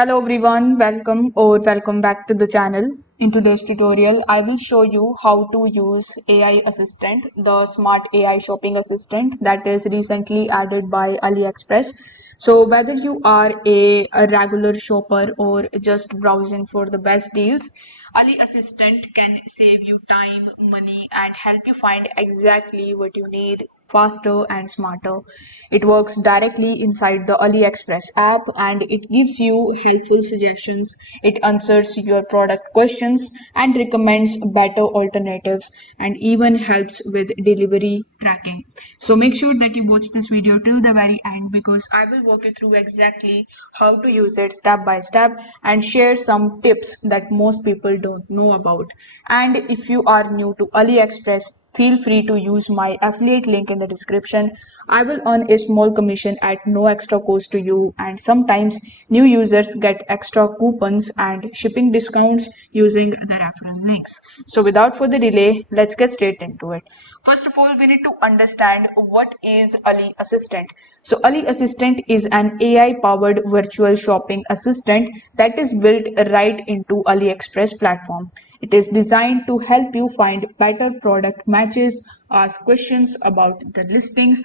Hello everyone, welcome back to the channel. In today's tutorial, I will show you how to use AI Assistant, the smart AI shopping assistant that is recently added by Aliexpress. So whether you are a regular shopper or just browsing for the best deals, Ali Assistant can save you time, money, and help you find exactly what you need faster and smarter. It works directly inside the AliExpress app and it gives you helpful suggestions. It answers your product questions and recommends better alternatives and even helps with delivery tracking. So make sure that you watch this video till the very end because I will walk you through exactly how to use it step by step and share some tips that most people don't know about. And if you are new to AliExpress, feel free to use my affiliate link in the description. I will earn a small commission at no extra cost to you, and sometimes new users get extra coupons and shipping discounts using the referral links. So without further delay, let's get straight into it. First of all, we need to understand what is Ali Assistant. So Ali Assistant is an AI powered virtual shopping assistant that is built right into AliExpress platform. It is designed to help you find better product matches, ask questions about the listings,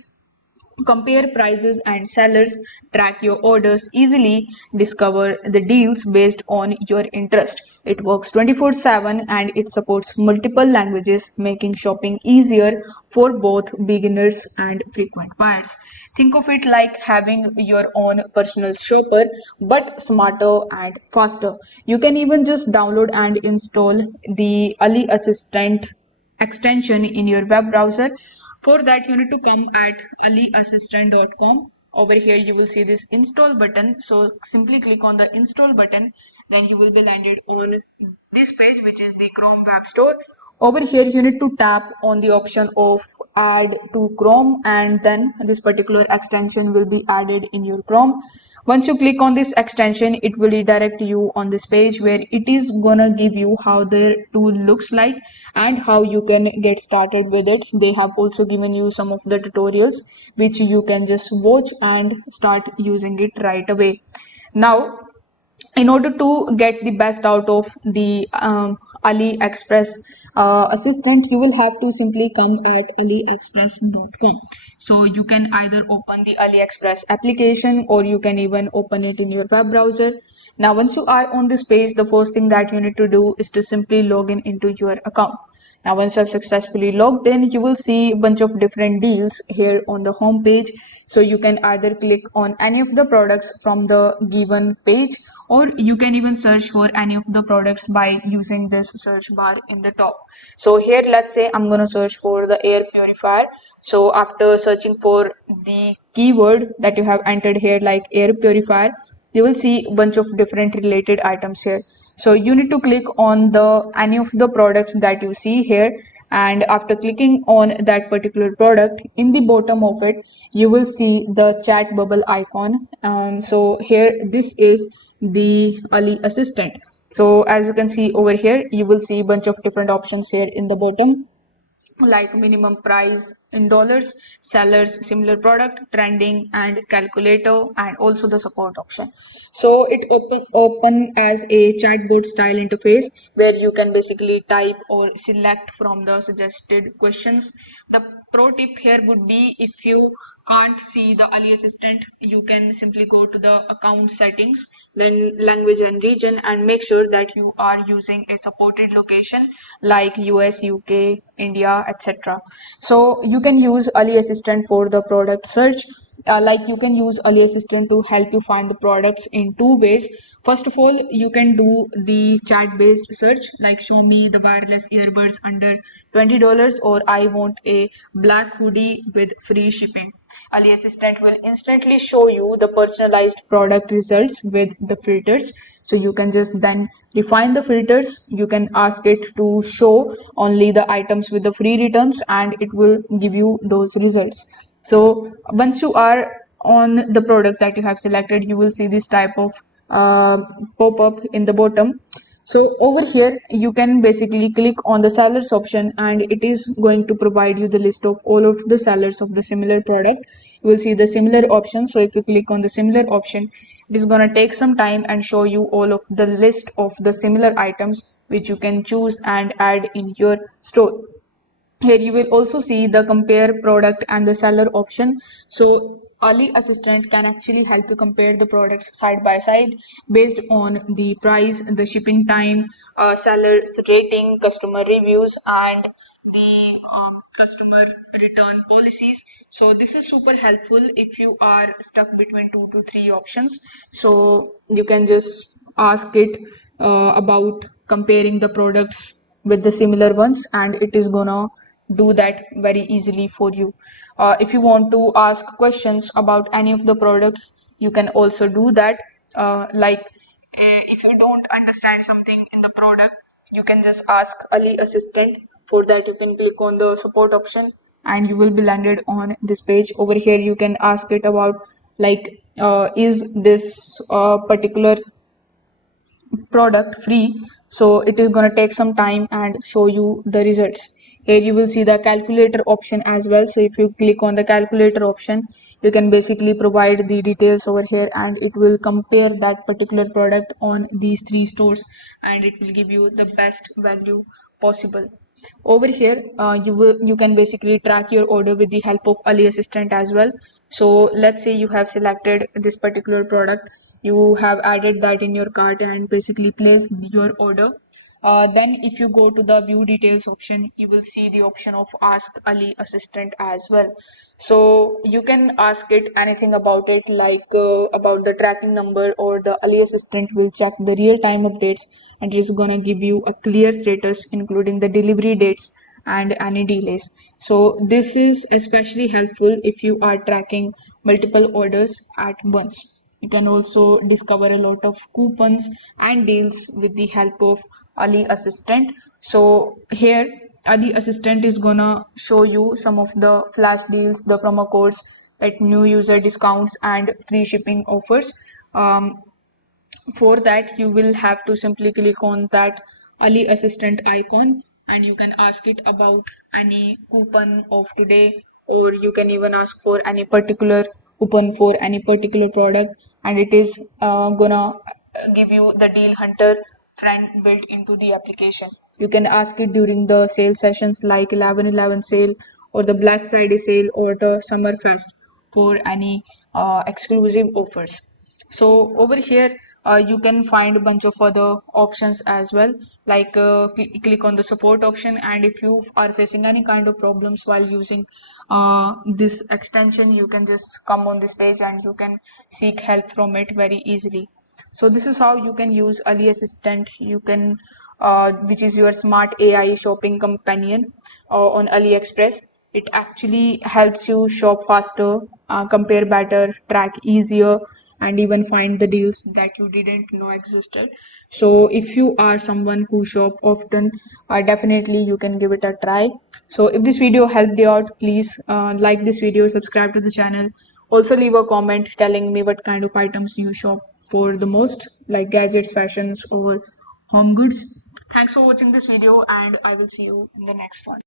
compare prices and sellers, track your orders easily, discover the deals based on your interest. It works 24/7 and it supports multiple languages, making shopping easier for both beginners and frequent buyers. Think of it like having your own personal shopper but smarter and faster. You can even just download and install the Ali Assistant extension in your web browser. For that, you need to come at aliassistant.com. Over here, you will see this install button. So simply click on the install button. Then you will be landed on this page, which is the Chrome Web Store. Over here, you need to tap on the option of add to Chrome, and then this particular extension will be added in your Chrome. Once you click on this extension, it will redirect you on this page where it is gonna give you how the tool looks like and how you can get started with it. They have also given you some of the tutorials which you can just watch and start using it right away. Now, in order to get the best out of the AliExpress assistant, you will have to simply come at aliexpress.com. So you can either open the AliExpress application or you can even open it in your web browser. Now, once you are on this page, the first thing that you need to do is to simply log in into your account. Now, once you have successfully logged in, you will see a bunch of different deals here on the home page. So you can either click on any of the products from the given page, or you can even search for any of the products by using this search bar in the top. So here, let's say I'm going to search for the air purifier. So after searching for the keyword that you have entered here, like air purifier, you will see a bunch of different related items here. So you need to click on the any of the products that you see here, and after clicking on that particular product, in the bottom of it you will see the chat bubble icon. So here, this is the Ali Assistant. So as you can see over here, you will see a bunch of different options here in the bottom, like minimum price in dollars, sellers, similar product, trending, and calculator, and also the support option. So it open as a chatbot style interface where you can basically type or select from the suggested questions. The pro tip here would be, if you can't see the Ali Assistant, you can simply go to the account settings, then language and region, and make sure that you are using a supported location like US, UK, India, etc. So you can use Ali Assistant for the product search. Like, you can use Ali Assistant to help you find the products in two ways. First of all, you can do the chat based search, like show me the wireless earbuds under $20, or I want a black hoodie with free shipping. Ali Assistant will instantly show you the personalized product results with the filters. So you can just then refine the filters. You can ask it to show only the items with the free returns and it will give you those results. So once you are on the product that you have selected, you will see this type of pop-up in the bottom. So over here, you can basically click on the sellers option and it is going to provide you the list of all of the sellers of the similar product. You will see the similar option. So if you click on the similar option, It is going to take some time and show you all of the list of the similar items which you can choose and add in your store. Here you will also see the compare product and the seller option. So Ali Assistant can actually help you compare the products side by side based on the price, the shipping time, seller's rating, customer reviews, and the customer return policies. So this is super helpful if you are stuck between 2 to 3 options. So you can just ask it about comparing the products with the similar ones, and it is gonna do that very easily for you. If you want to ask questions about any of the products, you can also do that. If you don't understand something in the product, you can just ask Ali Assistant. For that, you can click on the support option and you will be landed on this page. Over here, you can ask it about is this particular product free. So it is going to take some time and show you the results. Here you will see the calculator option as well. So if you click on the calculator option, you can basically provide the details over here and it will compare that particular product on these 3 stores and it will give you the best value possible. Over here, you can basically track your order with the help of Ali Assistant as well. So let's say you have selected this particular product, you have added that in your cart and basically placed your order. Then if you go to the view details option, you will see the option of ask Ali Assistant as well. So you can ask it anything about it, about the tracking number, or the Ali Assistant will check the real time updates and it is gonna give you a clear status including the delivery dates and any delays. So this is especially helpful if you are tracking multiple orders at once. You can also discover a lot of coupons and deals with the help of Ali Assistant. So here Ali Assistant is gonna show you some of the flash deals, the promo codes, at new user discounts and free shipping offers. For that, you will have to simply click on that Ali Assistant icon and you can ask it about any coupon of today, or you can even ask for any particular coupon for any particular product, and it is gonna give you the deal hunter friend built into the application. You can ask it during the sale sessions like 11/11 sale or the Black Friday sale or the Summer Fest for any exclusive offers. So over here, you can find a bunch of other options as well. Click on the support option, and if you are facing any kind of problems while using this extension, you can just come on this page and you can seek help from it very easily. So this is how you can use Ali Assistant. You can, which is your smart AI shopping companion on Aliexpress. It actually helps you shop faster, compare better, track easier, and even find the deals that you didn't know existed. So if you are someone who shop often, definitely you can give it a try. So if this video helped you out, please like this video, subscribe to the channel. Also leave a comment telling me what kind of items you shop for the most, like gadgets, fashions, or home goods. Thanks for watching this video and I will see you in the next one.